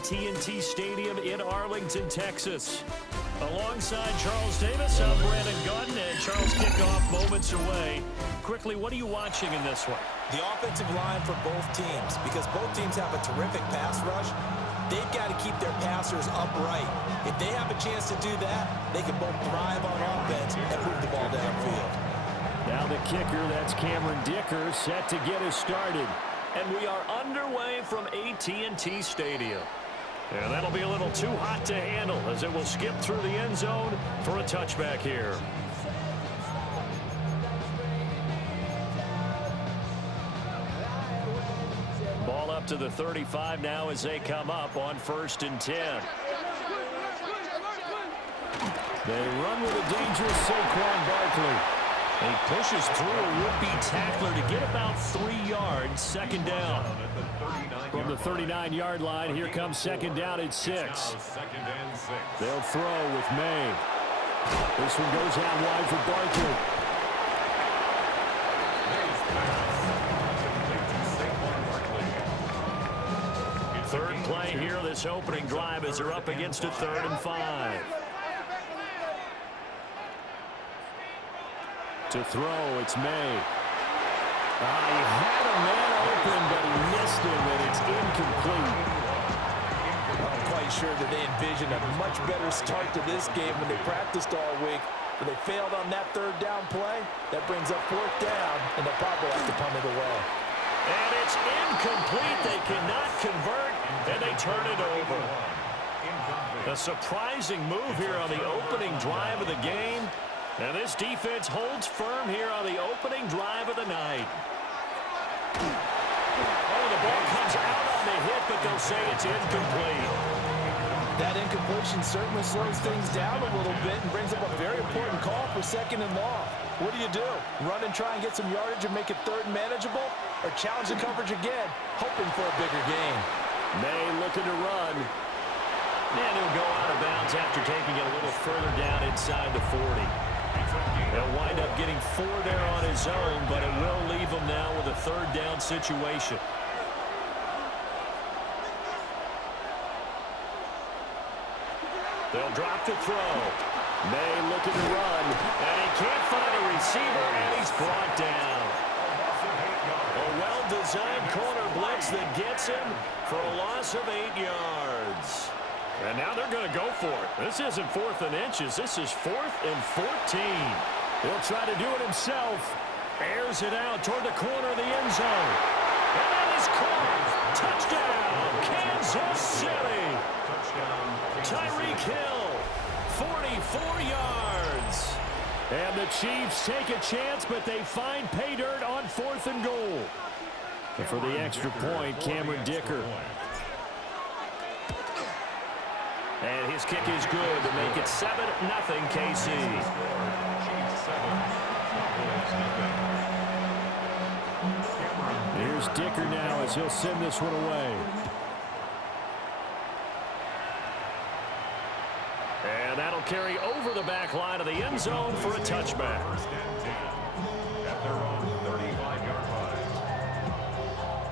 AT&T Stadium in Arlington, Texas. Alongside Charles Davis, I'm Brandon Gunn, and Charles kickoff moments away. Quickly, what are you watching in this one? The offensive line for both teams, because both teams have a terrific pass rush. They've got to keep their passers upright. If they have a chance to do that, they can both thrive on offense and move the ball downfield. Now the kicker, that's Cameron Dicker, set to get us started. And we are underway from AT&T Stadium. And that'll be a little too hot to handle as it will skip through the end zone for a touchback here. Ball up to the 35 now as they come up on 1st and 10. They run with a dangerous Saquon Barkley. He pushes through a would-be tackler to get about 3 yards, 2nd down. From the 39-yard line, here comes 2nd down at 6. They'll throw with May. This one goes out wide for Barkley. Third play here, this opening drive as they're up against a 3rd and 5. To throw, it's May. He had a man open, but he missed him, and it's incomplete. I'm quite sure that they envisioned a much better start to this game when they practiced all week, but they failed on that 3rd down play. That brings up 4th down, and they'll probably have to punt it away. And it's incomplete. They cannot convert, and they turn it over. A surprising move here on the opening drive of the game. And this defense holds firm here on the opening drive of the night. Oh, the ball comes out on the hit, but they'll say it's incomplete. That incompletion certainly slows things down a little bit and brings up a very important call for 2nd and long. What do? Run and try and get some yardage and make it 3rd and manageable? Or challenge the coverage again, hoping for a bigger gain? May looking to run. And he'll go out of bounds after taking it a little further down inside the 40. He'll wind up getting 4 there on his own, but it will leave him now with a 3rd down situation. They'll drop to throw. May looking to run, and he can't find a receiver, and he's brought down. A well-designed corner blitz that gets him for a loss of 8 yards. And now they're going to go for it. This isn't 4th and inches. This is 4th and 14. He'll try to do it himself. Airs it out toward the corner of the end zone. And that is caught. Touchdown, Kansas City. Tyreek Hill, 44 yards. And the Chiefs take a chance, but they find pay dirt on 4th and goal. And for the extra point, Cameron Dicker. And his kick is good to make it 7-0 KC. Here's Dicker now as he'll send this one away. And that'll carry over the back line of the end zone for a touchback.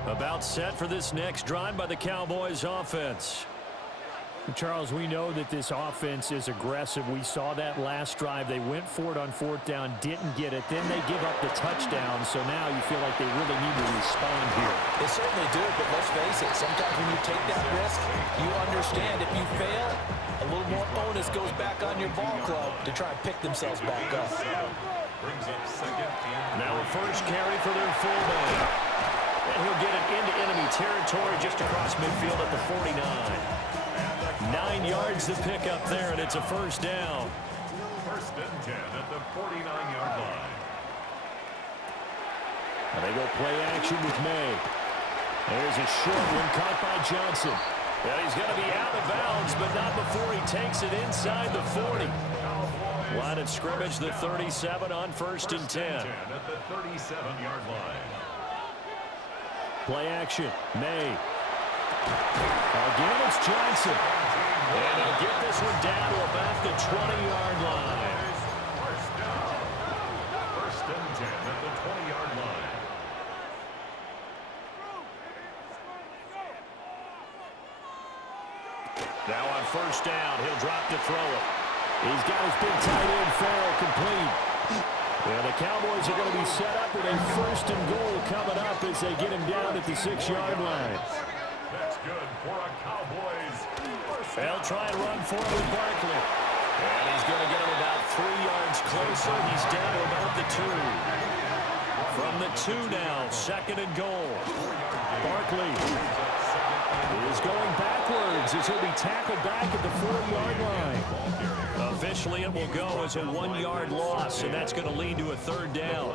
About set for this next drive by the Cowboys offense. Charles, we know that this offense is aggressive. We saw that last drive. They went for it on 4th down, didn't get it. Then they give up the touchdown. So now you feel like they really need to respond here. They certainly do, but let's face it. Sometimes when you take that risk, you understand if you fail, a little more onus goes back on your ball club to try and pick themselves back up. Now a first carry for their fullback. And he'll get it into enemy territory just across midfield at the 49. 9 yards to pick up there, and it's a 1st down. 1st and 10 at the 49-yard line. And they go play action with May. There's a short one caught by Johnson. And he's going to be out of bounds, but not before he takes it inside the 40. Line of scrimmage, the 37 on 1st and 10. At the 37-yard line. Play action, May. Again, it's Johnson. And they'll get this one down to about the 20-yard line. 1st and 10 at the 20-yard line. Now on first down, he'll drop to throw it. He's got his big tight end, Farrell, complete. And the Cowboys are going to be set up with a first and goal coming up as they get him down at the 6-yard line. That's good for a Cowboys. They'll try and run for it with Barkley. And he's going to get him about 3 yards closer. He's down to about the 2. From the 2 now, second and goal. Barkley is going backwards as he'll be tackled back at the 4-yard line. Officially, it will go as a 1-yard loss, and that's going to lead to a third down.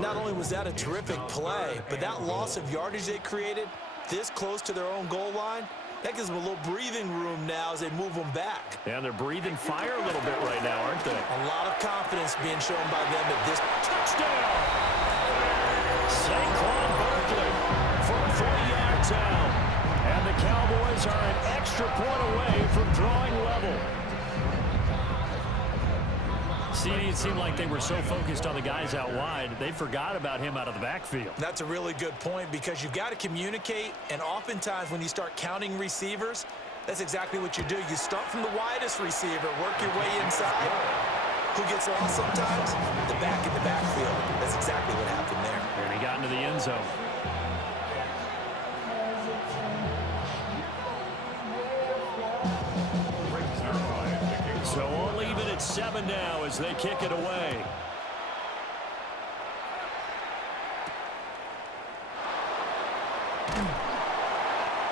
Not only was that a terrific play, but that loss of yardage they created this close to their own goal line, that gives them a little breathing room now as they move them back. And they're breathing fire a little bit right now, aren't they? A lot of confidence being shown by them at this touchdown. Saquon Barkley from 40 yards out. And the Cowboys are an extra point away from drawing level. See, it seemed like they were so focused on the guys out wide, they forgot about him out of the backfield. That's a really good point because you've got to communicate, and oftentimes when you start counting receivers, that's exactly what you do. You start from the widest receiver, work your way inside. Who gets lost sometimes? The back in the backfield. That's exactly what happened there. And he got into the end zone. So all even at 7 now as they kick it away.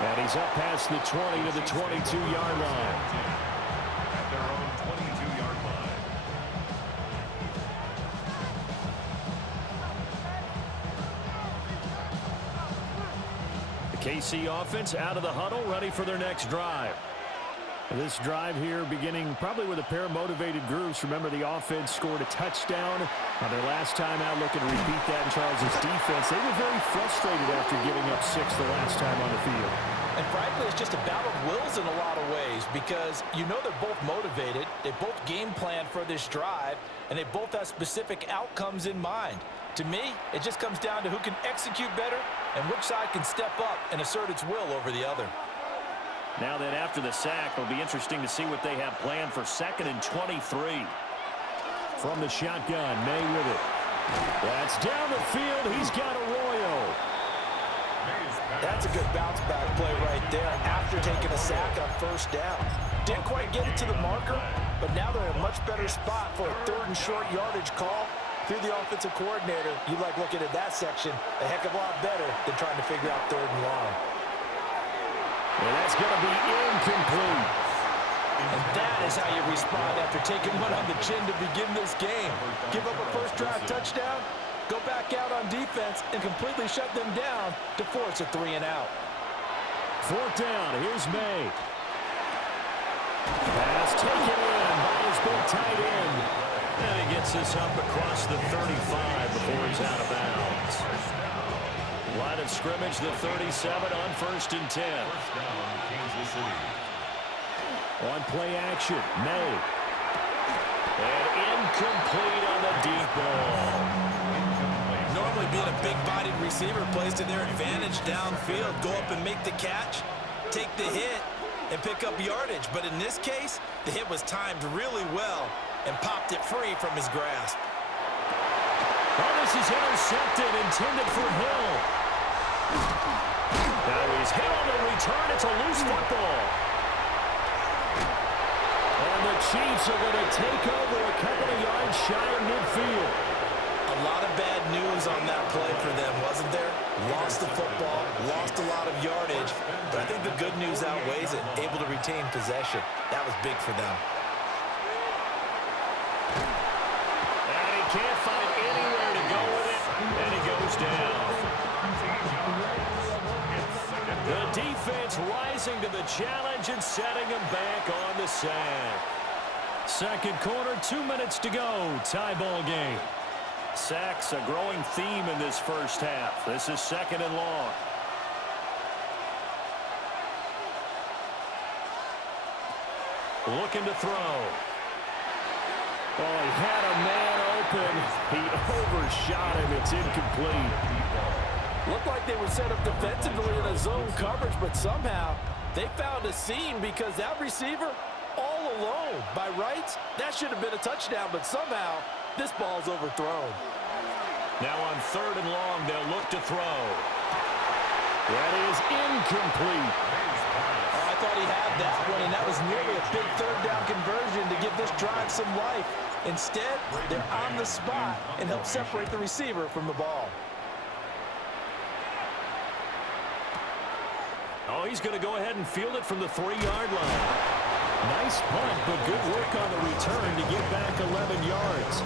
And he's up past the 20 to the 22-yard line. At their own 22-yard line. The KC offense out of the huddle, ready for their next drive. This drive here beginning probably with a pair of motivated groups. Remember, the offense scored a touchdown on their last time out, looking to repeat that in Charles' defense. They were very frustrated after giving up 6 the last time on the field. And frankly, it's just a battle of wills in a lot of ways because you know they're both motivated, they both game plan for this drive, and they both have specific outcomes in mind. To me, it just comes down to who can execute better and which side can step up and assert its will over the other. Now that after the sack, it'll be interesting to see what they have planned for 2nd and 23. From the shotgun, May with it. That's down the field. He's got Arroyo. That's a good bounce back play right there after taking a sack on first down. Didn't quite get it to the marker, but now they're in a much better spot for a 3rd and short yardage call. Through the offensive coordinator, you like looking at that section a heck of a lot better than trying to figure out 3rd and long. And that's going to be incomplete. And that is how you respond after taking one on the chin to begin this game. Give up a first drive touchdown, go back out on defense, and completely shut them down to force a 3 and out. 4th down, here's May. Pass taken in by his big tight end. And he gets this up across the 35 before he's out of bounds. Line of scrimmage, the 37 on 1st and 10. On play action, May. And incomplete on the deep ball. Normally being a big-bodied receiver plays to their advantage downfield. Go up and make the catch, take the hit, and pick up yardage. But in this case, the hit was timed really well and popped it free from his grasp. Oh, this is intercepted, intended for Hill. Now he's hit on the return. It's a loose football. And the Chiefs are going to take over a couple of yards shy of midfield. A lot of bad news on that play for them, wasn't there? Lost the football, lost a lot of yardage, but I think the good news outweighs it. Able to retain possession. That was big for them. And he can't find anywhere to go with it, and he goes down. The defense rising to the challenge and setting him back on the sack. Second quarter, 2 minutes to go. Tie ball game. Sacks a growing theme in this first half. This is 2nd and long. Looking to throw. Oh, he had a man open. He overshot him. It's incomplete. Looked like they were set up defensively in a zone coverage, but somehow They found a seam because that receiver all alone. By rights, that should have been a touchdown, but somehow this ball's overthrown. Now on 3rd and long, they'll look to throw. That is incomplete. Oh, I thought he had that one, and that was nearly a big 3rd down conversion to give this drive some life. Instead, they're on the spot and help separate the receiver from the ball. Oh, he's going to go ahead and field it from the 3-yard line. Nice punt, but good work on the return to get back 11 yards.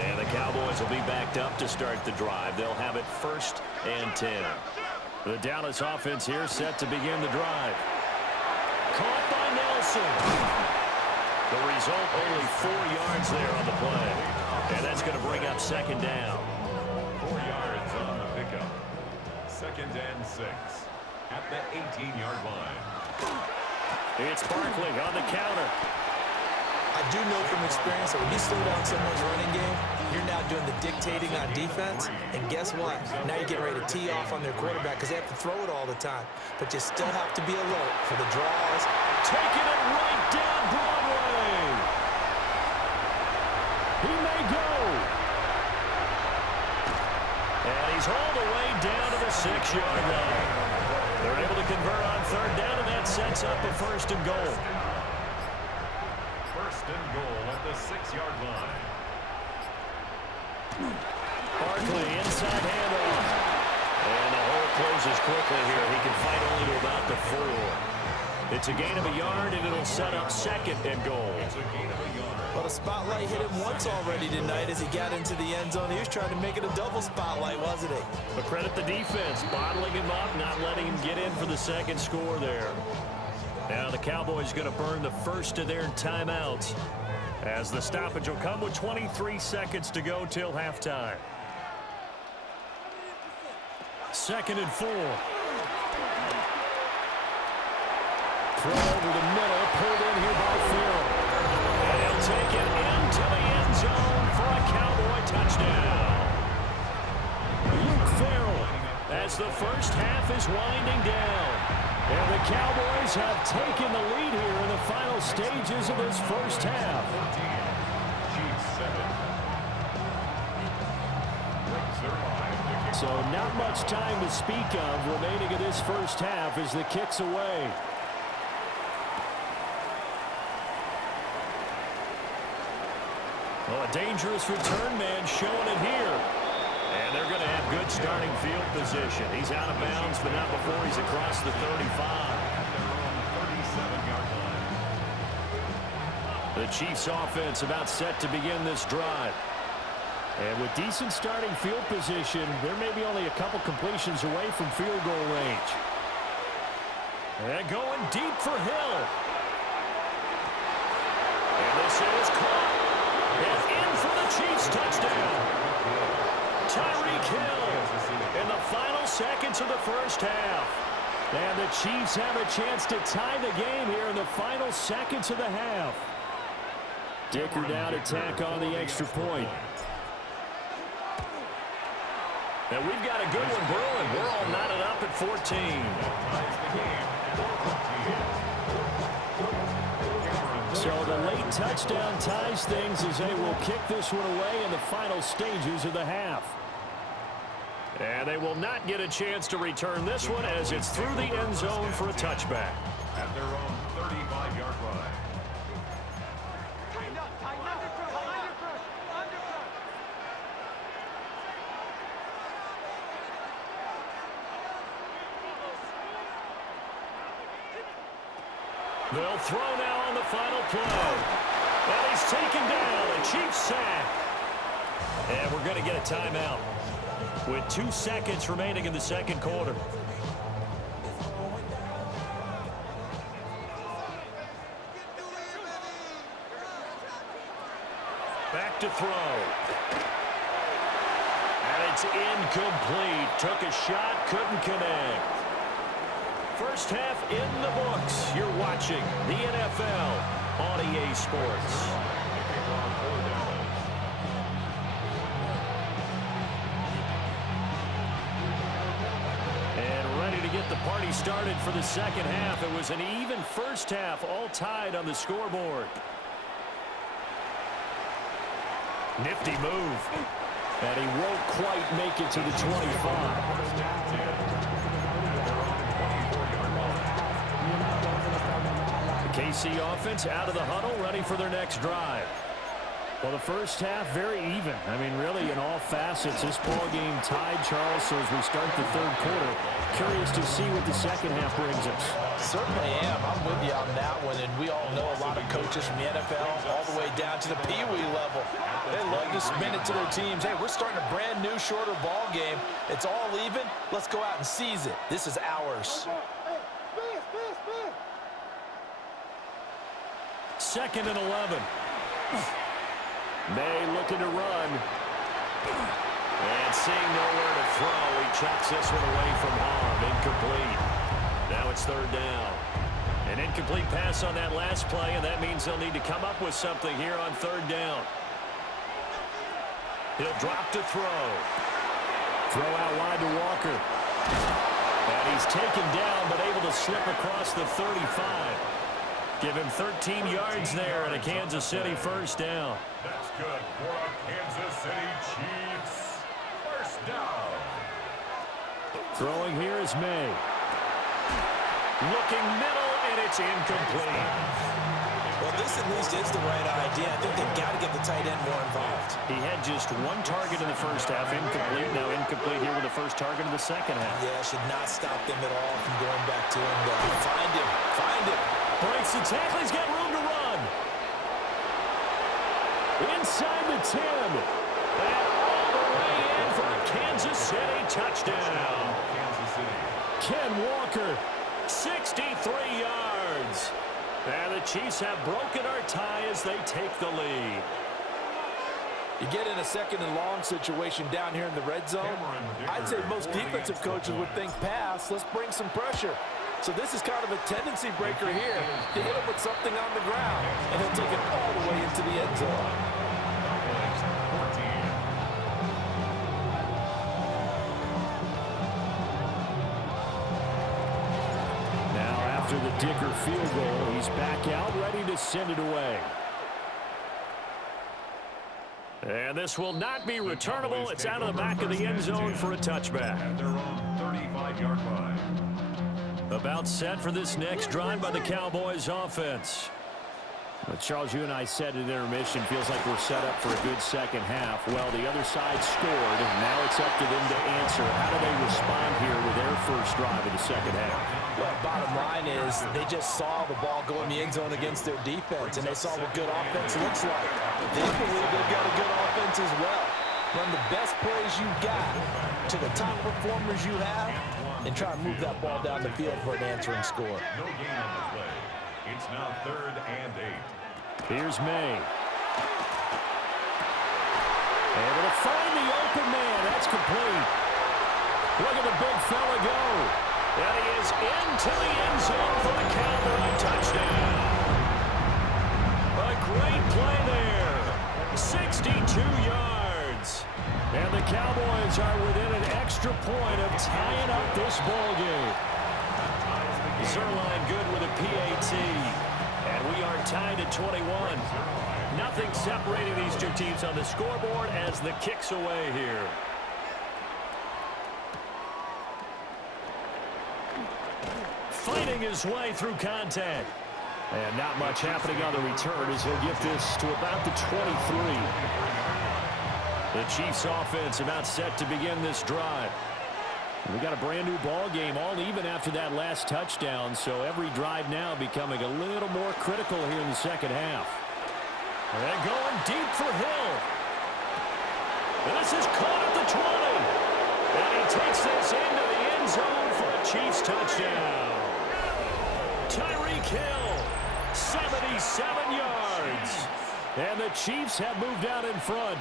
And the Cowboys will be backed up to start the drive. They'll have it 1st and 10. The Dallas offense here set to begin the drive. Caught by Nelson. The result, only 4 yards there on the play. And that's going to bring up 2nd down. 4 yards on the pickup. 2nd and 6 at the 18-yard line. It's Barkley on the counter. I do know from experience that when you slow down someone's running game, you're now doing the dictating on defense. And guess what? Now you're getting ready to tee off on their quarterback because they have to throw it all the time. But you still have to be alert for the draws. Taking it right down Broadway. He may go. And he's hauled away down to the 6-yard line. They're able to convert on 3rd down, and that sets up a 1st and goal. 1st and goal at the 6-yard line. Barkley inside handoff. And the hole closes quickly here. He can fight only to about the 4. It's a gain of a yard, and it'll set up 2nd and goal. It's a gain of a yard. Well, the spotlight hit him once already tonight as he got into the end zone. He was trying to make it a double spotlight, wasn't he? But credit the defense, bottling him up, not letting him get in for the 2nd score there. Now the Cowboys going to burn the 1st of their timeouts as the stoppage will come with 23 seconds to go till halftime. 2nd and 4. Throw over the middle, pulled in here by Farrell. And he'll take it into the end zone for a Cowboy touchdown. Luke Farrell as the first half is winding down. And the Cowboys have taken the lead here in the final stages of this first half. Chiefs 7. So not much time to speak of remaining in this first half as the kick's away. Well, a dangerous return man showing it here. And they're going to have good starting field position. He's out of bounds, but not before he's across the 35. The Chiefs offense about set to begin this drive. And with decent starting field position, there may be only a couple completions away from field goal range. And going deep for Hill. And this is caught. And in for the Chiefs touchdown. Tyreek Hill in the final seconds of the first half. And the Chiefs have a chance to tie the game here in the final seconds of the half. Dicker down to tack on the extra point. Now we've got a good one brewing. We're all knotted up at 14. So the late touchdown ties things as they will kick this one away in the final stages of the half. And they will not get a chance to return this one as it's through the end zone for a touchback. At their own 35-yard line. They'll throw now on the final play. And he's taken down. A Chiefs sack. And we're going to get a timeout with 2 seconds remaining in the second quarter. Back to throw. And it's incomplete. Took a shot, couldn't connect. First half in the books. You're watching the NFL on EA Sports. And ready to get the party started for the second half. It was an even first half, all tied on the scoreboard. Nifty move. And he won't quite make it to the 25. The KC offense out of the huddle, ready for their next drive. Well, the first half, very even. I mean, really, in all facets, this ball game tied, Charles. So as we start the third quarter, curious to see what the second half brings us. Certainly am. I'm with you on that one. And we all know a lot of coaches from the NFL all the way down to the Pee-wee level. They love to spin it to their teams. Hey, we're starting a brand new, shorter ball game. It's all even. Let's go out and seize it. This is ours. Second and 11. May looking to run. And seeing nowhere to throw, he chucks this one away from harm. Incomplete. Now it's third down. An incomplete pass on that last play, and that means they'll need to come up with something here on third down. He'll drop to throw. Throw out wide to Walker. And he's taken down, but able to slip across the 35. Give him 13 yards there and a Kansas City first down. That's good for a Kansas City Chiefs. First down. Throwing here is May. Looking middle, and it's incomplete. Well, this at least is the right idea. I think they've got to get the tight end more involved. He had just one target in the first half, incomplete. Now incomplete here with the first target of the second half. Yeah, should not stop them at all from going back to him. Find him. Find him. Breaks the tackle. He's got room to run. Inside the 10. And all the way in for a Kansas City touchdown. Kansas City. Ken Walker, 63 yards. And the Chiefs have broken our tie as they take the lead. You get in a second and long situation down here in the red zone. I'd say most defensive coaches would think pass. Let's bring some pressure. So this is kind of a tendency breaker here to hit him with something on the ground. And he'll take it all the way into the end zone. Now after the Dicker field goal, he's back out, ready to send it away. And this will not be returnable. It's out of the back of the end zone for a touchback. At their own 35-yard line. About set for this next drive by the Cowboys offense. But Charles, you and I said at intermission, feels like we're set up for a good second half. Well, the other side scored, and now it's up to them to answer. How do they respond here with their first drive of the second half? Well, bottom line is they just saw the ball go in the end zone against their defense, and they saw what good offense looks like. They believe they've got a good offense as well. Run the best plays you've got to the top performers you have, and try and move that ball down the field for an answering score. No gain on the play. It's now 3rd and 8. Here's May. Able to find the open man. That's complete. Look at the big fella go. And he is into the end zone for the Cowboy touchdown. A great play there. 62 yards. And the Cowboys are within an extra point of tying up this ball game. Zerline good with a PAT. And we are tied at 21. Nothing separating these two teams on the scoreboard as the kick's away here. Fighting his way through contact. And not much happening on the return as he'll get this to about the 23. The Chiefs offense about set to begin this drive. We got a brand new ball game, all even after that last touchdown, so every drive now becoming a little more critical here in the second half. And going deep for Hill. And this is caught at the 20. And he takes this into the end zone for a Chiefs touchdown. Tyreek Hill, 77 yards. And the Chiefs have moved out in front.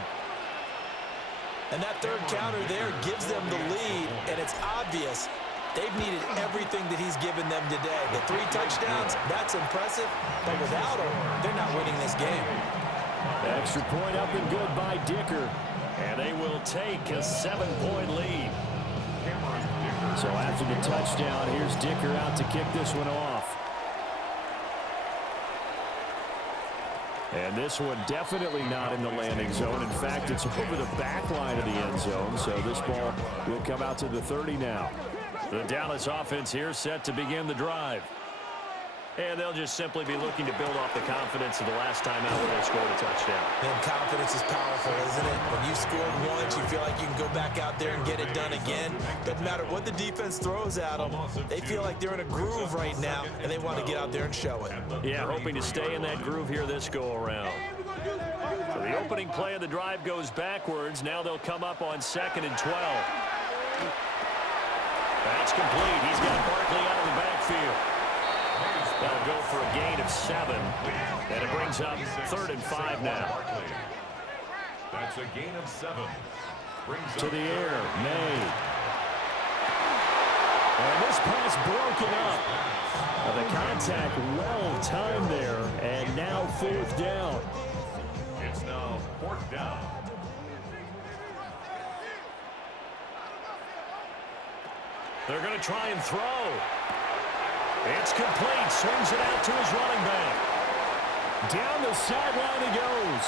And that third counter there gives them the lead, and it's obvious they've needed everything that he's given them today. The 3 touchdowns, that's impressive, but without him, they're not winning this game. Extra point up and good by Dicker, and they will take a 7-point lead. So after the touchdown, here's Dicker out to kick this one off. And this one definitely not in the landing zone. In fact, it's over the back line of the end zone. So this ball will come out to the 30 now. The Dallas offense here set to begin the drive. And they'll just simply be looking to build off the confidence of the last time out when they scored a touchdown. And confidence is powerful, isn't it? When you scored once, you feel like you can go back out there and get it done again. Doesn't matter what the defense throws at them. They feel like they're in a groove right now, and they want to get out there and show it. Yeah, hoping to stay in that groove here this go-around. So the opening play of the drive goes backwards. Now they'll come up on 2nd and 12. That's complete. He's got Barkley out of the backfield. That'll go for a gain of 7. And it brings up 3rd and 5 now. That's a gain of 7. To the air, May. And this pass broken up. The contact well timed there. And now 4th down. It's now 4th down. They're going to try and throw. It's complete. Swings it out to his running back. Down the sideline he goes.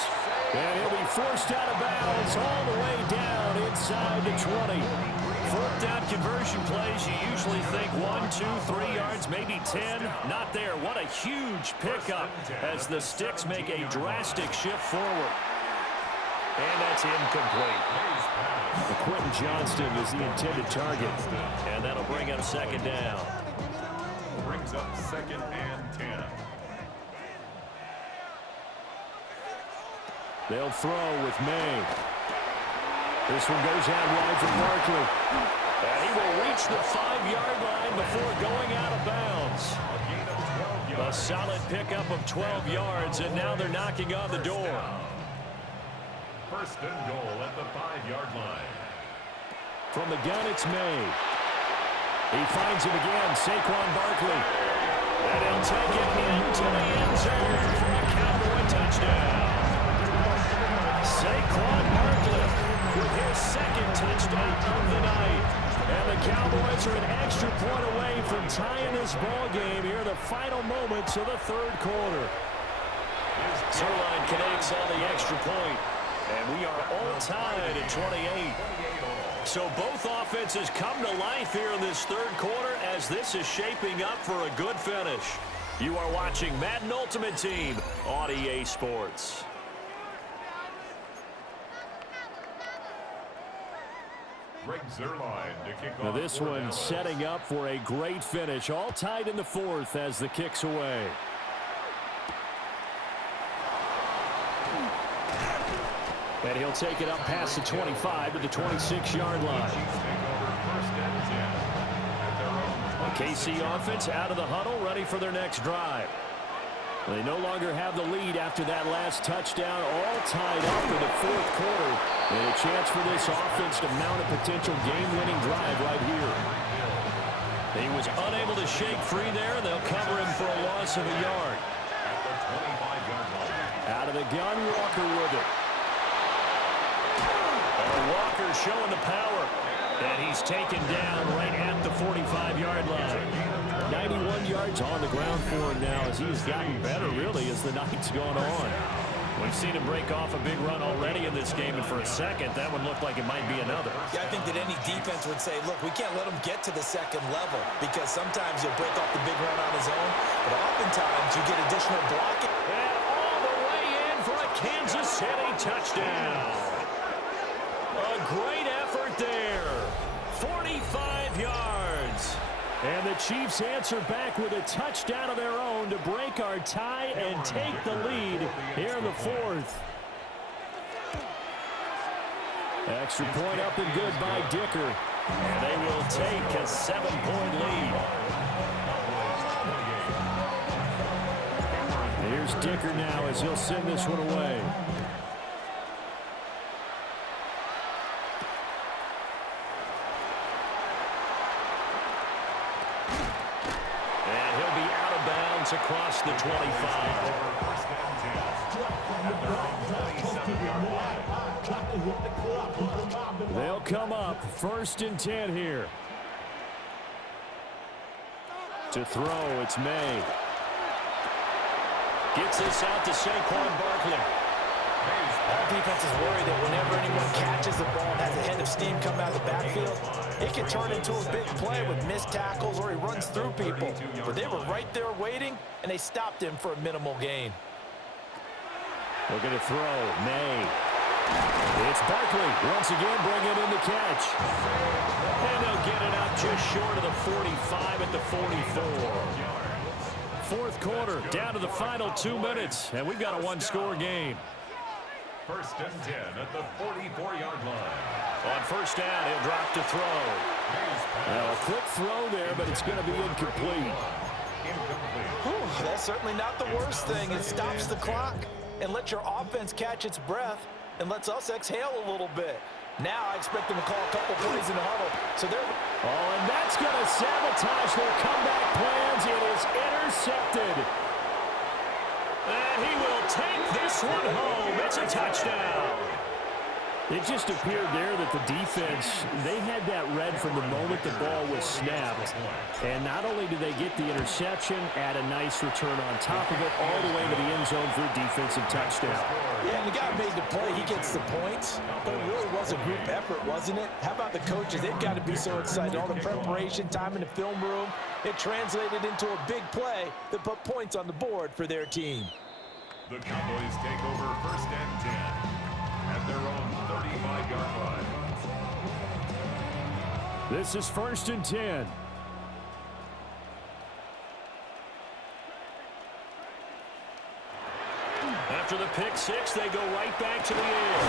And he'll be forced out of bounds all the way down inside the 20. 4th down conversion plays, you usually think 1, 2, 3 yards, maybe 10. Not there. What a huge pickup as the Sticks make a drastic shift forward. And that's incomplete. Quentin Johnston is the intended target. And that'll bring up 2nd down. Brings up 2nd and 10. They'll throw with May. This one goes out wide for Barkley. And he will reach the 5-yard line before going out of bounds. A solid pickup of 12 yards, and now they're knocking on the door. 1st and goal at the 5-yard line. From the gun, it's May. He finds him again, Saquon Barkley. And he'll take it into the end zone for a Cowboy touchdown. Saquon Barkley with his 2nd touchdown of the night. And the Cowboys are an extra point away from tying this ball game here in the final moments of the 3rd quarter. Zerline connects on the extra point. And we are all tied at 28. So both offenses come to life here in this 3rd quarter as this is shaping up for a good finish. You are watching Madden Ultimate Team on EA Sports. Greg Zerline to kick off. Now this one setting up for a great finish. All tied in the 4th as the kick's away. And he'll take it up past the 25 to the 26-yard line. The KC offense out of the huddle, ready for their next drive. They no longer have the lead after that last touchdown, all tied up in the 4th quarter. And a chance for this offense to mount a potential game-winning drive right here. He was unable to shake free there, and they'll cover him for a loss of a yard. Out of the gun, Walker with it. Walker showing the power, and he's taken down right at the 45-yard line. 91 yards on the ground for him now as he's gotten better, really, as the night's gone on. We've seen him break off a big run already in this game, and for a second, that one looked like it might be another. Yeah, I think that any defense would say, look, we can't let him get to the 2nd level because sometimes he'll break off the big run on his own, but oftentimes you get additional blocking. And all the way in for a Kansas City touchdown. A great effort there. 45 yards. And the Chiefs answer back with a touchdown of their own to break our tie and take the lead here in the 4th. Extra point up and good by Dicker. And they will take a 7-point lead. Here's Dicker now as he'll send this one away. Across the 25. They'll come up 1st and 10 here. To throw, it's May. Gets this out to Saquon Barkley. All defenses worry that whenever anyone catches the ball and has a head of steam come out of the backfield, it can turn into a big play with missed tackles or he runs through people. But they were right there waiting, and they stopped him for a minimal gain. We're going to throw. May. It's Barkley once again bringing in the catch. And they'll get it out just short of the 45 at the 44. Fourth quarter, down to the final 2 minutes, and we've got a one-score game. First and 10 at the 44-yard line. On first down, he'll drop to throw. Now, a quick throw there, but it's going to be incomplete. Whew, that's certainly not the worst thing. It stops the clock and lets your offense catch its breath and lets us exhale a little bit. Now I expect them to call a couple plays in the huddle. So they're... Oh, and that's going to sabotage their comeback plans. It is intercepted. And he will take this one home. It's a touchdown. It just appeared there that the defense, they had that read from the moment the ball was snapped. And not only did they get the interception, add a nice return on top of it, all the way to the end zone for a defensive touchdown. Yeah, and the guy made the play. He gets the points. But it really was a group effort, wasn't it? How about the coaches? They've got to be so excited. All the preparation, time in the film room, it translated into a big play that put points on the board for their team. The Cowboys take over first and 10 at their own 35-yard line. This is first and 10. After the pick six, they go right back to the air.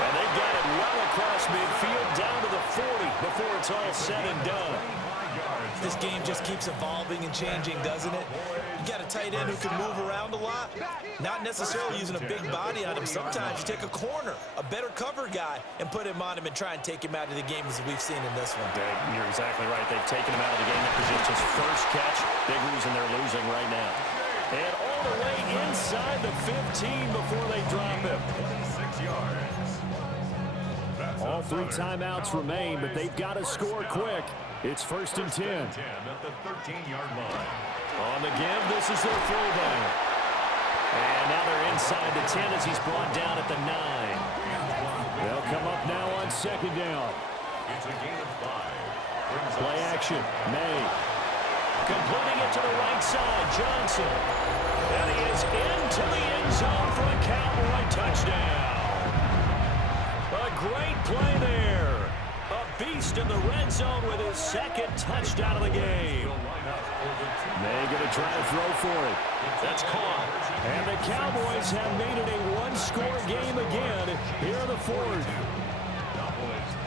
And they've got it well across midfield down to the 40 before it's all said and done. This game just keeps evolving and changing, doesn't it? You got a tight end who can move around a lot, not necessarily using a big body on him. Sometimes you take a corner, a better cover guy, and put him on him and try and take him out of the game as we've seen in this one. You're exactly right. They've taken him out of the game. That was just his first catch. Big reason they're losing right now. And all the way inside the 15 before they drop him. 6 yards. All three timeouts remain, but they've got to score quick. It's first and 10. At the 13-yard line. On the give, this is their fullback. And now they're inside the 10 as he's brought down at the 9. They'll come up now on second down. It's a gain of 5. Play action, May. Completing it to the right side, Johnson. And he is into the end zone for a Cowboy touchdown. A great play there. A beast in the red zone with his second touchdown of the game. May gonna try to throw for it. That's caught. And the Cowboys have made it a one-score game again here in the fourth.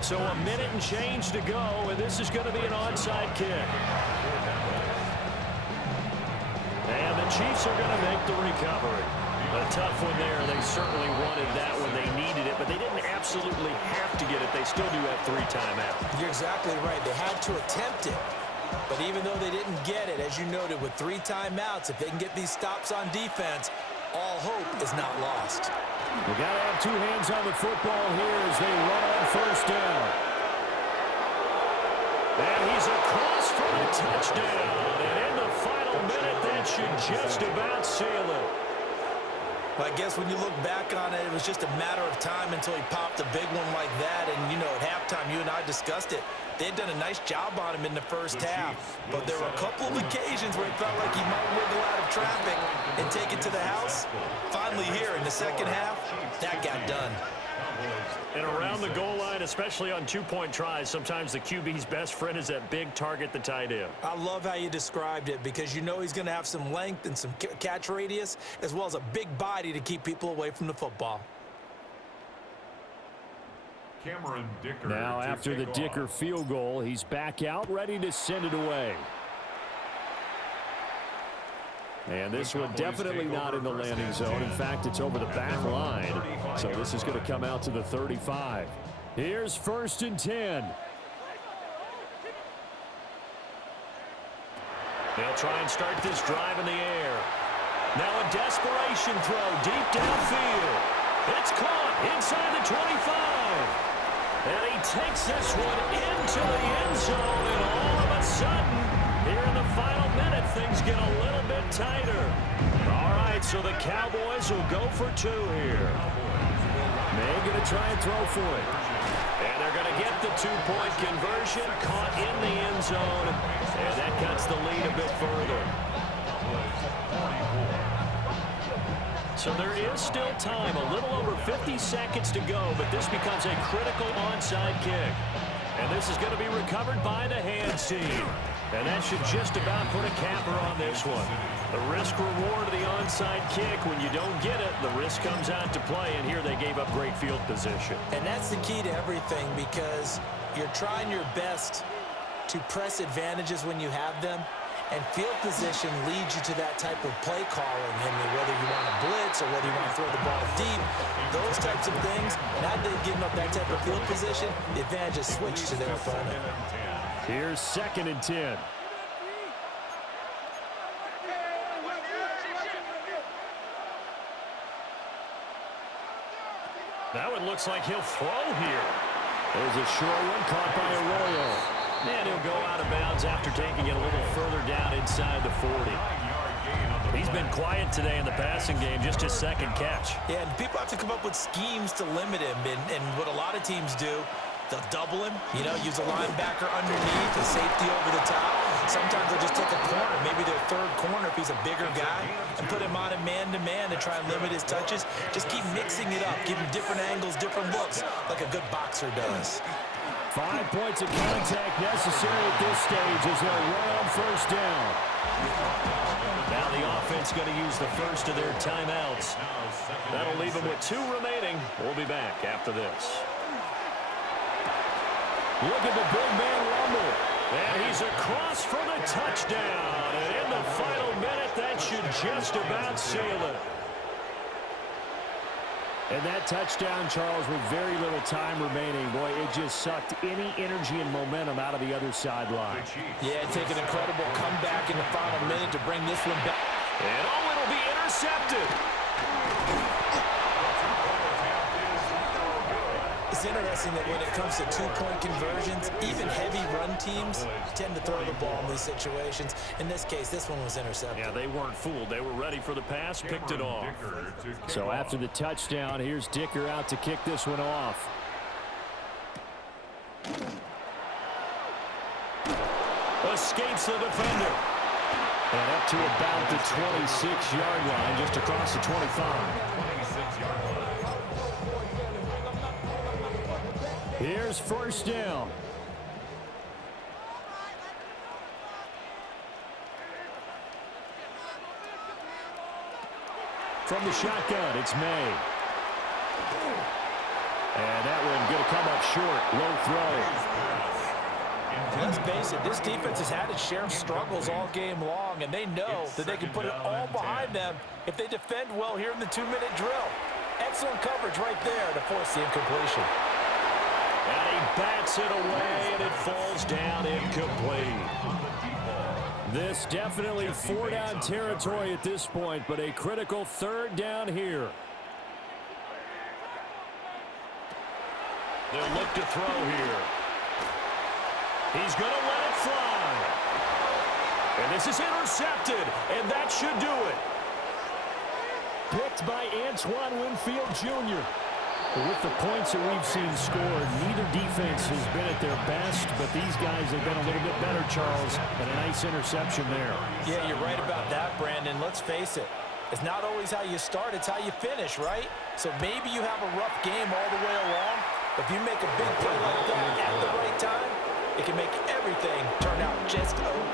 So a minute and change to go, and this is going to be an onside kick. And the Chiefs are going to make the recovery. A tough one there. They certainly wanted that when they needed it, but they didn't absolutely have to get it. They still do have 3 timeouts. You're exactly right. They had to attempt it. But even though they didn't get it, as you noted, with 3 timeouts, if they can get these stops on defense, all hope is not lost. We got to have 2 hands on the football here as they run on first down. And he's across for a touchdown. And in the final minute, that should just about seal it. Well, I guess when you look back on it, it was just a matter of time until he popped a big one like that. And, you know, at halftime, you and I discussed it. They'd done a nice job on him in the first half. But there were a couple of occasions where it felt like he might wiggle out of traffic and take it to the house. Finally here in the second half, that got done. And around the goal line, especially on 2-point tries, sometimes the QB's best friend is that big target, the tight end. I love how you described it because you know he's going to have some length and some catch radius as well as a big body to keep people away from the football. Cameron Dicker. Now after the Dicker field goal, he's back out, ready to send it away. And this one definitely not in the landing zone. In fact, it's over the back line. So this is going to come out to the 35. Here's first and 10. They'll try and start this drive in the air. Now a desperation throw deep downfield. It's caught inside the 25. And he takes this one into the end zone, and all of a sudden, Here in the final minute, things get a little bit tighter. All right, so the Cowboys will go for 2 here. May going to try and throw for it. And they're going to get the 2-point conversion, caught in the end zone, and that cuts the lead a bit further. So there is still time, a little over 50 seconds to go, but this becomes a critical onside kick. And this is going to be recovered by the hands team. And that should just about put a capper on this one. The risk-reward of the onside kick, when you don't get it, the risk comes out to play, and here they gave up great field position. And that's the key to everything, because you're trying your best to press advantages when you have them, and field position leads you to that type of play calling. And whether you want to blitz or whether you want to throw the ball deep, those types of things, now that they've given up that type of field position, the advantage is switched to their opponent. Here's 2nd and 10. That one looks like he'll throw here. There's a short one caught by Arroyo. And he'll go out of bounds after taking it a little further down inside the 40. He's been quiet today in the passing game, just his 2nd catch. Yeah, and people have to come up with schemes to limit him. And what a lot of teams do, they'll double him, use a linebacker underneath, a safety over the top. Sometimes they'll just take a corner, maybe their 3rd corner if he's a bigger guy, and put him on a man-to-man to try and limit his touches. Just keep mixing it up, give him different angles, different looks, like a good boxer does. 5 points of contact necessary at this stage as they'll run on 1st down. Now the offense going to use the first of their timeouts. That'll leave them with 2 remaining. We'll be back after this. Look at the big man rumble. And he's across for the touchdown. And in the final minute, that should just about seal it. And that touchdown, Charles, with very little time remaining, boy, it just sucked any energy and momentum out of the other sideline. Yeah, take an incredible comeback in the final minute to bring this one back. And it'll be intercepted. It's interesting that when it comes to 2-point conversions, even heavy run teams tend to throw the ball in these situations. In this case, this one was intercepted. Yeah, they weren't fooled. They were ready for the pass, picked it off. So after the touchdown, here's Dicker out to kick this one off. Escapes the defender. And up to about the 26-yard line, just across the 25. Here's 1st down. From the shotgun, it's May. And that one going to come up short. Low throw. Let's face it, this defense has had its share of struggles all game long, and they know that they can put it all behind them if they defend well here in the 2-minute drill. Excellent coverage right there to force the incompletion. And he bats it away, and it falls down incomplete. This definitely 4-down territory at this point, but a critical 3rd down here. They'll look to throw here. He's going to let it fly. And this is intercepted, and that should do it. Picked by Antoine Winfield Jr. With the points that we've seen scored, neither defense has been at their best, but these guys have been a little bit better, Charles, and a nice interception there. Yeah, you're right about that, Brandon. Let's face it. It's not always how you start, it's how you finish, right? So maybe you have a rough game all the way along, but if you make a big play like that at the right time, it can make everything turn out just okay.